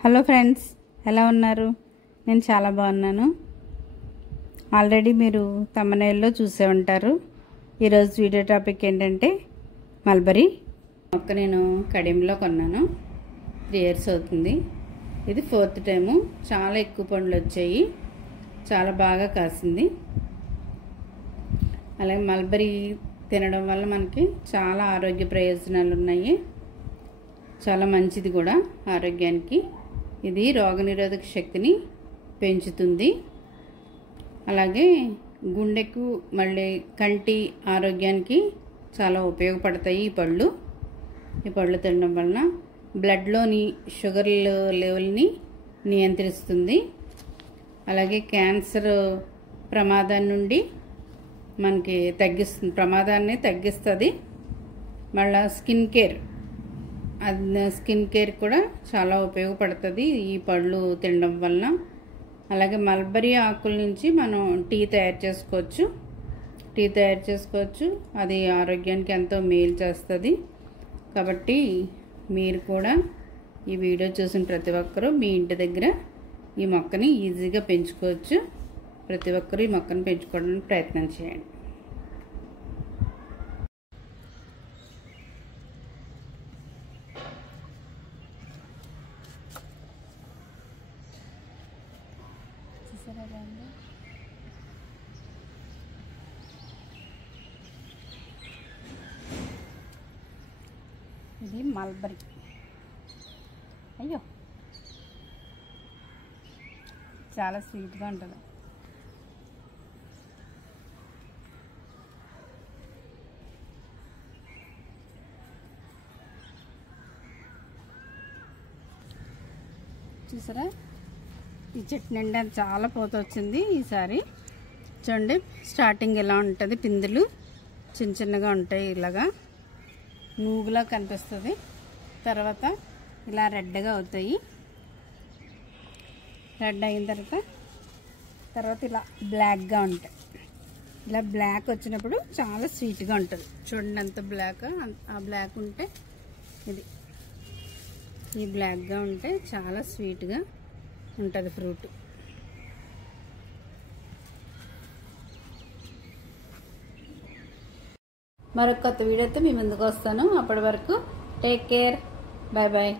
Hello friends, ఎలా ఉన్నారు? నేను చాలా బాగున్నాను. ఆల్రెడీ మీరు తమ్మనేల్లో చూసే ఉంటారు. ఈరోజు వీడియో టాపిక్ ఏంటంటే మల్బరీ మొక్క. నేను కడియంలో కొన్నాను. 3 years అవుతుంది. ఇది 4th టైము. చాలా ఎక్కువ పండ్లు వచ్చాయి, చాలా బాగా కాసింది. అలాగే మల్బరీ తినడం వల్ల మనకి చాలా ఆరోగ్య ప్రయోజనాలు ఉన్నాయి. చాలా మంచిది కూడా ఆరోగ్యానికి. ఇది రోగనిరోధక శక్తిని పెంచుతుంది. అలాగే గుండెకు మళ్ళీ కంటి ఆరోగ్యానికి చాలా ఉపయోగపడతాయి ఈ పళ్ళు. ఈ పళ్ళు తినడం వలన బ్లడ్లోని షుగర్ లెవెల్ని నియంత్రిస్తుంది. అలాగే క్యాన్సర్ ప్రమాదం నుండి మనకి ప్రమాదాన్ని తగ్గిస్తుంది. మళ్ళీ స్కిన్ కేర్ కూడా చాలా ఉపయోగపడుతుంది ఈ పళ్ళు తినడం వలన. అలాగే మల్బరీ ఆకుల నుంచి మనం టీ తయారు చేసుకోవచ్చు. అది ఆరోగ్యానికి ఎంతో మేలు చేస్తుంది. కాబట్టి మీరు కూడా ఈ వీడియో చూసిన ప్రతి ఒక్కరూ మీ ఇంటి దగ్గర ఈ మొక్కని ఈజీగా పెంచుకోవచ్చు. ప్రతి ఒక్కరూ ఈ మొక్కను పెంచుకోవడానికి ప్రయత్నం చేయండి. ఇది మల్బరీ. అయ్యో, చాలా స్వీట్గా ఉంటుంది. చూసారా, ఈ చెట్టు నిండా చాలా పూత వచ్చింది ఈసారి. చూడండి, స్టార్టింగ్ ఎలా ఉంటుంది, పిందులు చిన్న చిన్నగా ఉంటాయి, ఇలాగా నూగులా కనిపిస్తుంది. తర్వాత ఇలా రెడ్గా అవుతాయి. రెడ్ అయిన తర్వాత ఇలా బ్లాక్గా ఉంటాయి. ఇలా బ్లాక్ వచ్చినప్పుడు చాలా స్వీట్గా ఉంటుంది. చూడండి ఎంత బ్లాక్, ఆ బ్లాక్ ఉంటే ఇది, ఈ బ్లాక్గా ఉంటే చాలా స్వీట్గా ఉంటుంది ఫ్రూట్. మరొక కొత్త వీడియోతో మీ ముందుకు వస్తాను. అప్పటి వరకు టేక్ కేర్, బాయ్ బాయ్.